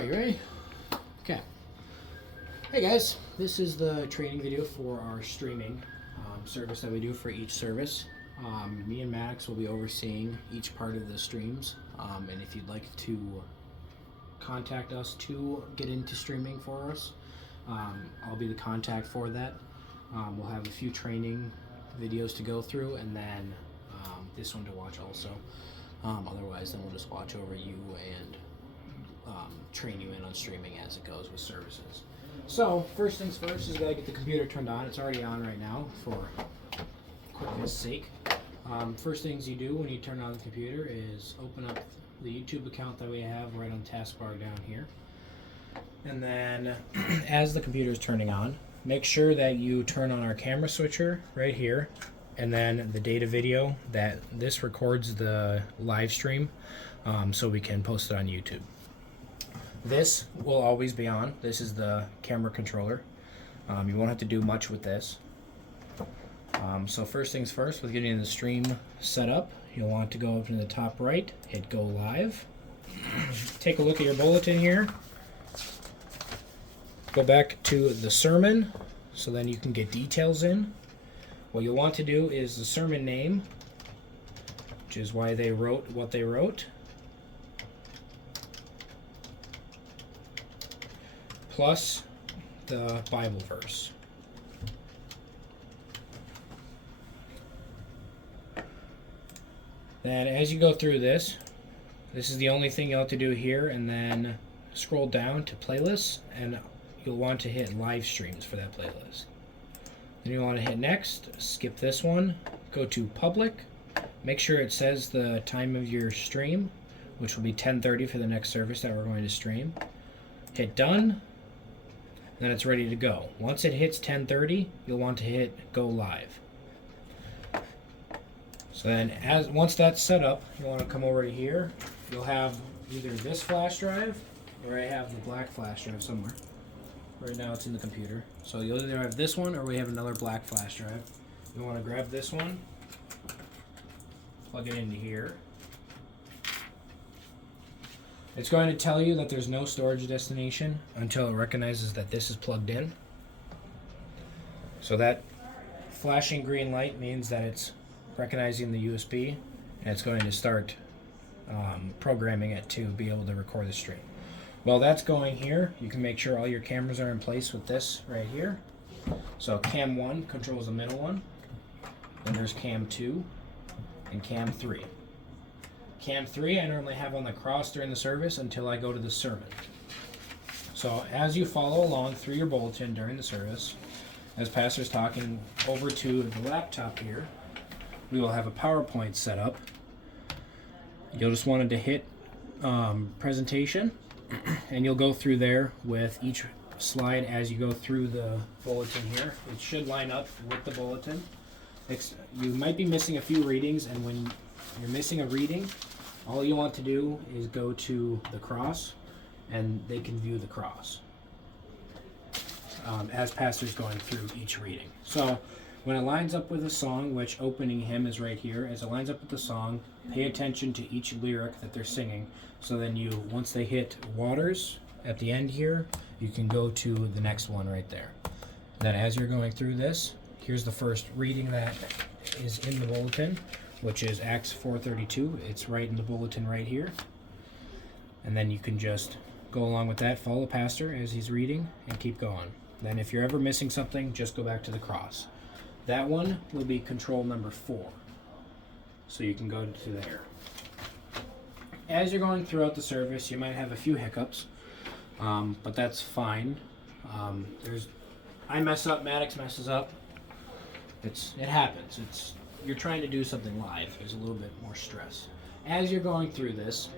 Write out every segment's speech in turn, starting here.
Alright, you ready? Okay. Hey guys, this is the training video for our streaming service that we do for each service. Me and Max will be overseeing each part of the streams, and if you'd like to contact us to get into streaming for us, I'll be the contact for that. We'll have a few training videos to go through, and then this one to watch also. Otherwise, then we'll just watch over you and train you in on streaming as it goes with services. So, first things first is gotta get the computer turned on. It's already on right now for quickness sake. First things you do when you turn on the computer is open up the YouTube account that we have right on the taskbar down here. And then as the computer is turning on, make sure that you turn on our camera switcher right here, and then the data video that this records the live stream so we can post it on YouTube. This will always be on. This is the camera controller. You won't have to do much with this. So first things first, with getting the stream set up, you'll want to go up in the top right, hit go live. Take a look at your bulletin here. Go back to the sermon so then you can get details in. What you'll want to do is the sermon name, which is why they wrote what they wrote, plus the Bible verse. Then as you go through this is the only thing you'll have to do here, and then scroll down to playlists, and you'll want to hit live streams for that playlist. Then you want to hit next, skip this one, go to public, make sure it says the time of your stream, which will be 10:30 for the next service that we're going to stream. Hit done, then it's ready to go. Once it hits 10:30, you'll want to hit go live. So then once that's set up, you want to come over to here. You'll have either this flash drive, or I have the black flash drive somewhere. Right now it's in the computer. So you'll either have this one or we have another black flash drive. You want to grab this one, plug it into here. It's going to tell you that there's no storage destination until it recognizes that this is plugged in. So that flashing green light means that it's recognizing the USB, and it's going to start programming it to be able to record the stream. While that's going here, you can make sure all your cameras are in place with this right here. So cam 1 controls the middle one, then there's cam 2 and cam 3. Cam 3 I normally have on the cross during the service until I go to the sermon. So as you follow along through your bulletin during the service, as Pastor's talking over to the laptop here, we will have a PowerPoint set up. You'll just want to hit presentation, and you'll go through there with each slide as you go through the bulletin here. It should line up with the bulletin. You might be missing a few readings, and when you're missing a reading, all you want to do is go to the cross, and they can view the cross as Pastor's going through each reading. So when it lines up with a song, which opening hymn is right here, as it lines up with the song, pay attention to each lyric that they're singing. So then once they hit waters at the end here, you can go to the next one right there. Then as you're going through this, here's the first reading that is in the bulletin, which is Acts 4:32. It's right in the bulletin right here. And then you can just go along with that, follow Pastor as he's reading, and keep going. Then if you're ever missing something, just go back to the cross. That one will be control number 4. So you can go to there. As you're going throughout the service, you might have a few hiccups, but that's fine. I mess up, Maddox messes up. It happens. You're trying to do something live. There's a little bit more stress. As you're going through this,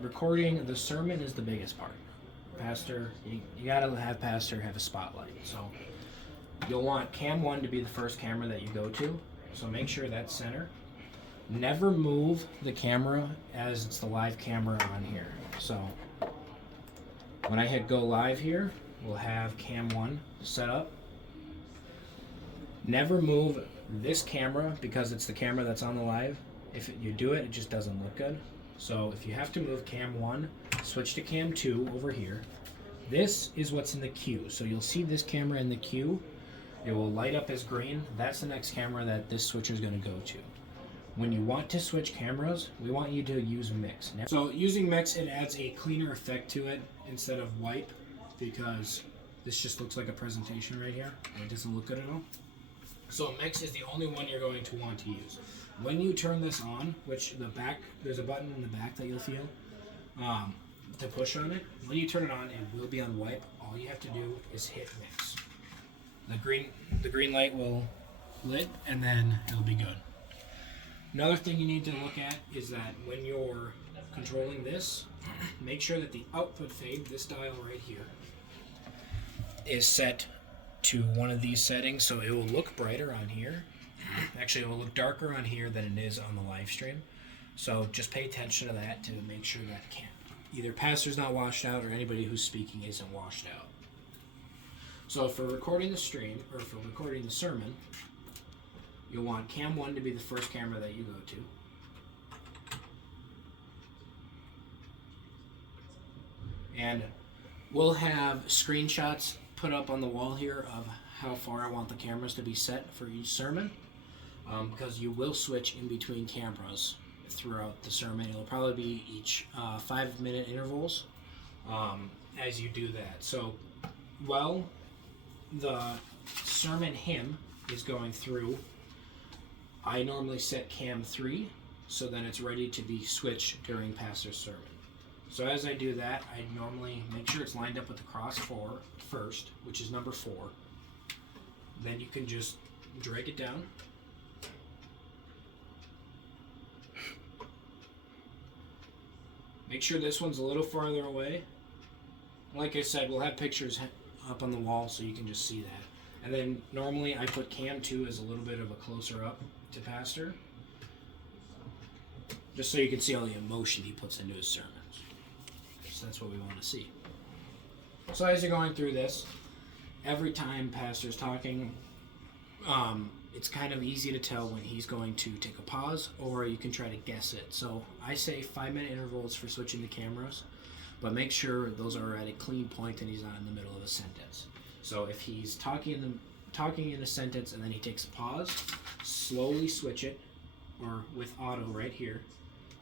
recording the sermon is the biggest part. Pastor, you gotta have Pastor have a spotlight. So you'll want cam 1 to be the first camera that you go to. So make sure that's center. Never move the camera as it's the live camera on here. So when I hit go live here, we'll have cam 1 set up. Never move this camera because it's the camera that's on the live. If you do it, it just doesn't look good. So if you have to move cam 1, switch to cam 2 over here. This is what's in the queue. So you'll see this camera in the queue. It will light up as green. That's the next camera that this switcher is going to go to. When you want to switch cameras, we want you to use mix. So using mix, it adds a cleaner effect to it instead of wipe, because this just looks like a presentation right here, and it doesn't look good at all. So mix is the only one you're going to want to use. When you turn this on, which there's a button in the back that you'll feel to push on it. When you turn it on, it will be on wipe. All you have to do is hit mix. The green light will lit, and then it'll be good. Another thing you need to look at is that when you're controlling this, make sure that the output fade, this dial right here, is set to one of these settings, so it will look brighter on here. Actually, it will look darker on here than it is on the live stream. So just pay attention to that to make sure that either pastor's not washed out or anybody who's speaking isn't washed out. So for recording the stream, or for recording the sermon, you'll want cam 1 to be the first camera that you go to. And we'll have screenshots put up on the wall here of how far I want the cameras to be set for each sermon, because you will switch in between cameras throughout the sermon. It'll probably be each 5-minute intervals as you do that. So while the sermon hymn is going through, I normally set cam 3, so then it's ready to be switched during pastor's sermon. So as I do that, I normally make sure it's lined up with the cross 4 first, which is number 4. Then you can just drag it down. Make sure this one's a little farther away. Like I said, we'll have pictures up on the wall so you can just see that. And then normally I put cam 2 as a little bit of a closer up to pastor, just so you can see all the emotion he puts into his sermons. So that's what we want to see. So as you're going through this, every time pastor's talking, it's kind of easy to tell when he's going to take a pause, or you can try to guess it. So I say 5-minute intervals for switching the cameras, but make sure those are at a clean point and he's not in the middle of a sentence. So if he's talking in a sentence and then he takes a pause, slowly switch it, or with auto right here,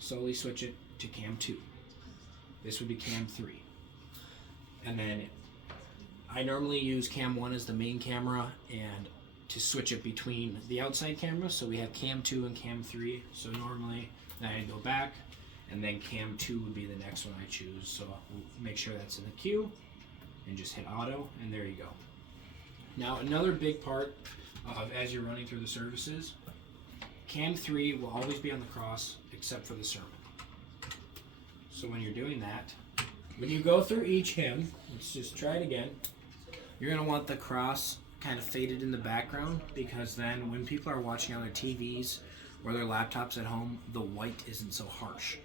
slowly switch it to cam 2. This would be cam 3. And then I normally use cam 1 as the main camera and to switch it between the outside cameras. So we have cam 2 and cam 3. So normally then I go back, and then cam 2 would be the next one I choose. So I'll make sure that's in the queue and just hit auto, and there you go. Now another big part of as you're running through the services, cam 3 will always be on the cross except for the sermon. So when you're doing that, when you go through each hymn, let's just try it again, you're going to want the cross kind of faded in the background, because then when people are watching on their TVs or their laptops at home, the white isn't so harsh.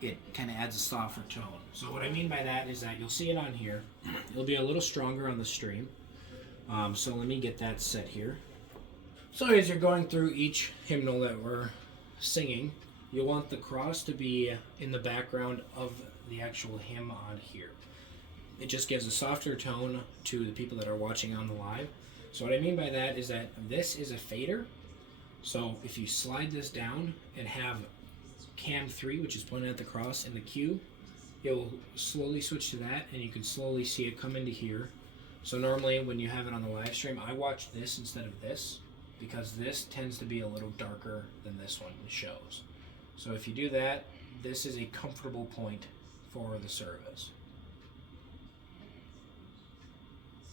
It kind of adds a softer tone. So what I mean by that is that you'll see it on here. It'll be a little stronger on the stream. So let me get that set here. So as you're going through each hymnal that we're singing, you'll want the cross to be in the background of the actual hymn on here. It just gives a softer tone to the people that are watching on the live. So what I mean by that is that this is a fader. So if you slide this down and have cam 3, which is pointing at the cross, in the queue, it will slowly switch to that, and you can slowly see it come into here. So normally when you have it on the live stream, I watch this instead of this, because this tends to be a little darker than this one shows. So if you do that, this is a comfortable point for the service.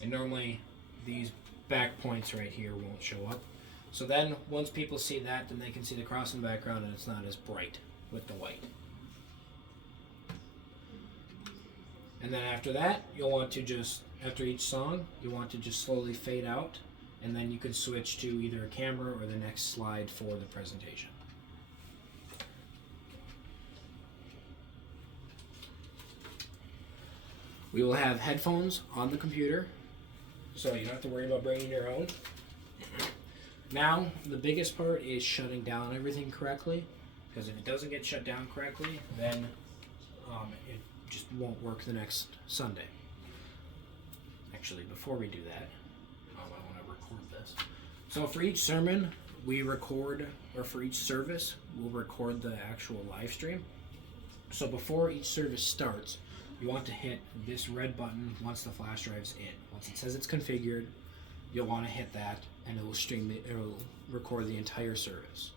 And normally these back points right here won't show up. So then once people see that, then they can see the cross in the background, and it's not as bright with the white. And then after that, you'll want to just, after each song, you'll want to just slowly fade out, and then you can switch to either a camera or the next slide for the presentation. We will have headphones on the computer, so you don't have to worry about bringing your own. Now, the biggest part is shutting down everything correctly. because if it doesn't get shut down correctly, then it just won't work the next Sunday. Actually, before we do that, I want to record this. So for each sermon, we record, or for each service, we'll record the actual live stream. So before each service starts, you want to hit this red button once the flash drive's in. Once it says it's configured, you'll want to hit that, and it will record the entire service.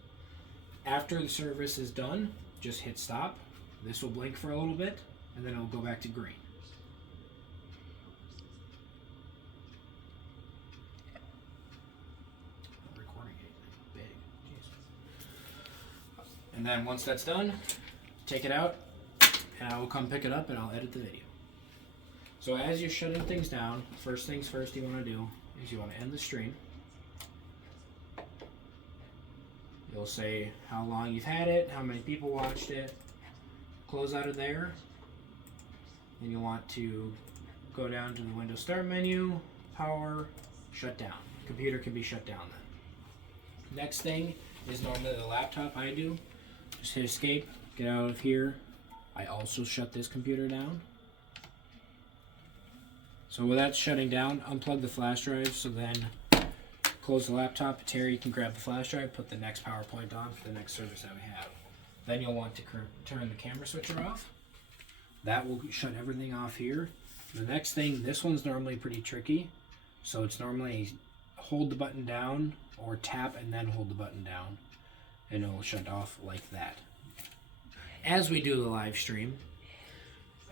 After the service is done, just hit stop. This will blink for a little bit, and then it will go back to green. Not recording anything big. Jeez. And then once that's done, take it out, and I will come pick it up and I'll edit the video. So as you're shutting things down, first things first you want to do is you want to end the stream. You'll say how long you've had it, how many people watched it, close out of there. Then you want to go down to the Windows Start menu, power, shut down. Computer can be shut down then. Next thing is normally the laptop I do. Just hit escape, get out of here. I also shut this computer down. So with that shutting down, unplug the flash drive, so then close the laptop. Terry can grab the flash drive, put the next PowerPoint on for the next service that we have. Then you'll want to turn the camera switcher off. That will shut everything off here. The next thing, this one's normally pretty tricky. So it's normally hold the button down or tap and then hold the button down, and it will shut off like that. As we do the live stream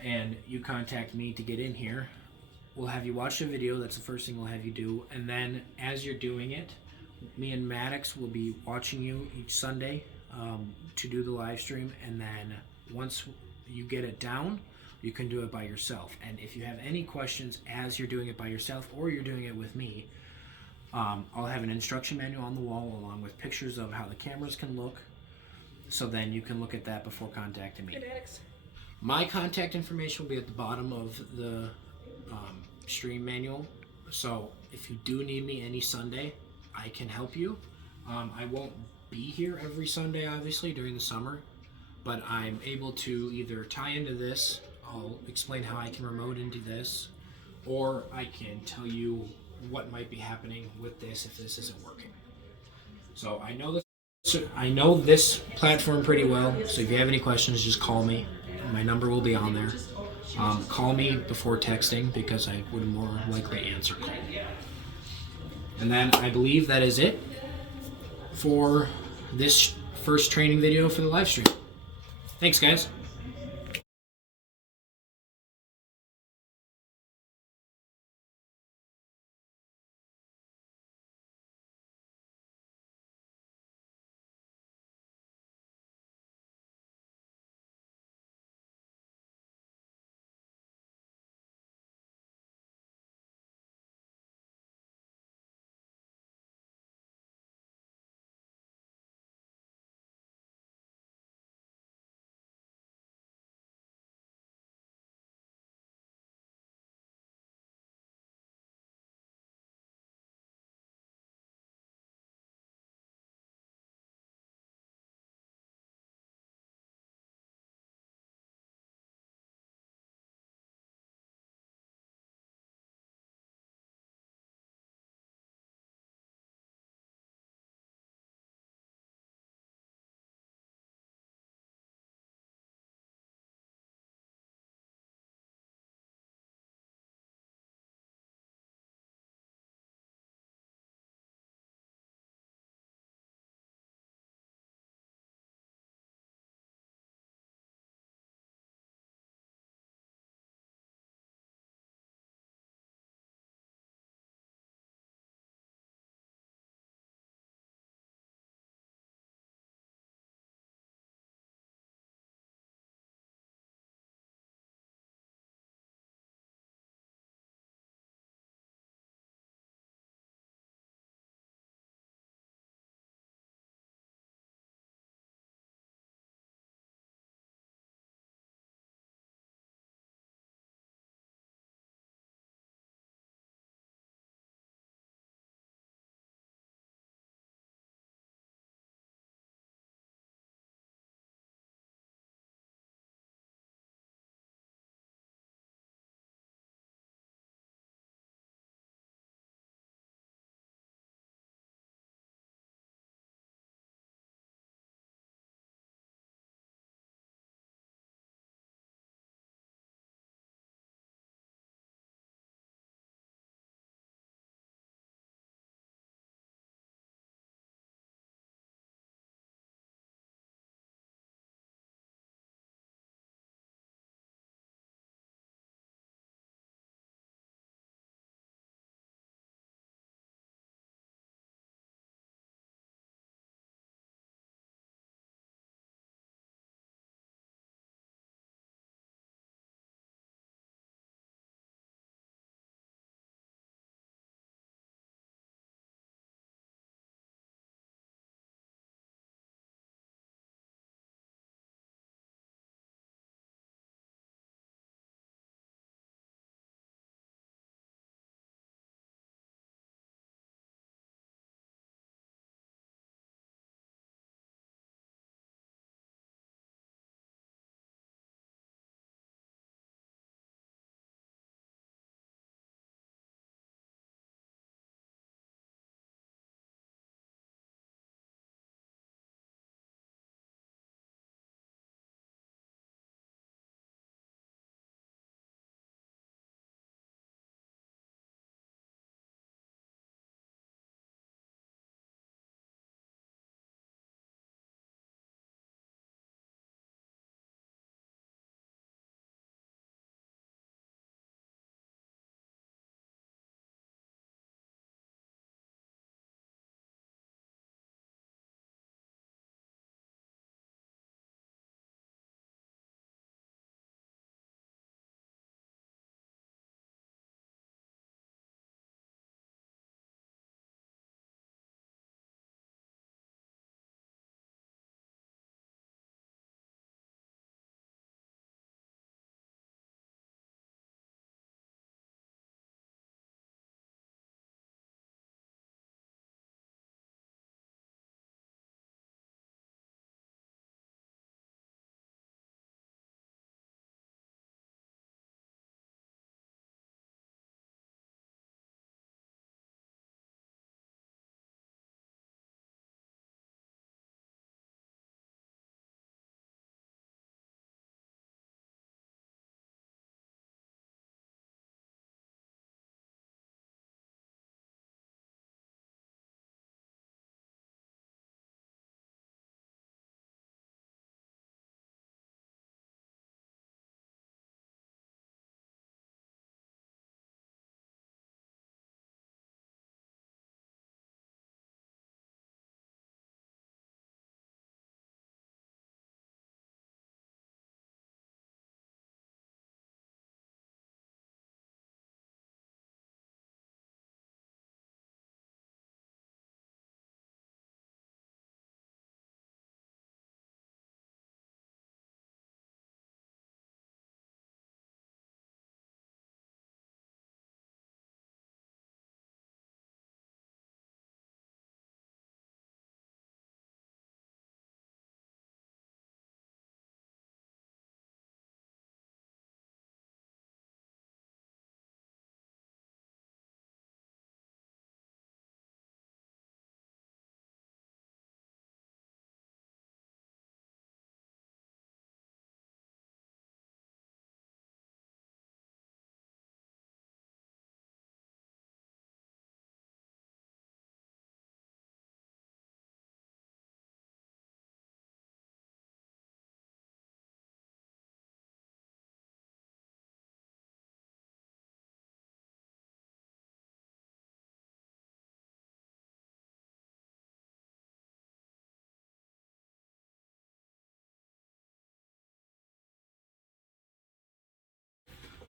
and you contact me to get in here, we'll have you watch the video. That's the first thing we'll have you do. And then as you're doing it, me and Maddox will be watching you each Sunday to do the live stream. And then once you get it down, you can do it by yourself. And if you have any questions as you're doing it by yourself or you're doing it with me, I'll have an instruction manual on the wall along with pictures of how the cameras can look. So then you can look at that before contacting me. My contact information will be at the bottom of the stream manual. So if you do need me any Sunday, I can help you. I won't be here every Sunday, obviously, during the summer, but I'm able to either tie into this, I'll explain how I can remote into this, or I can tell you what might be happening with this if this isn't working. So I know this platform pretty well, so if you have any questions, just call me. My number will be on there. Call me before texting because I would more likely answer call. And then I believe that is it for this first training video for the live stream. Thanks, guys.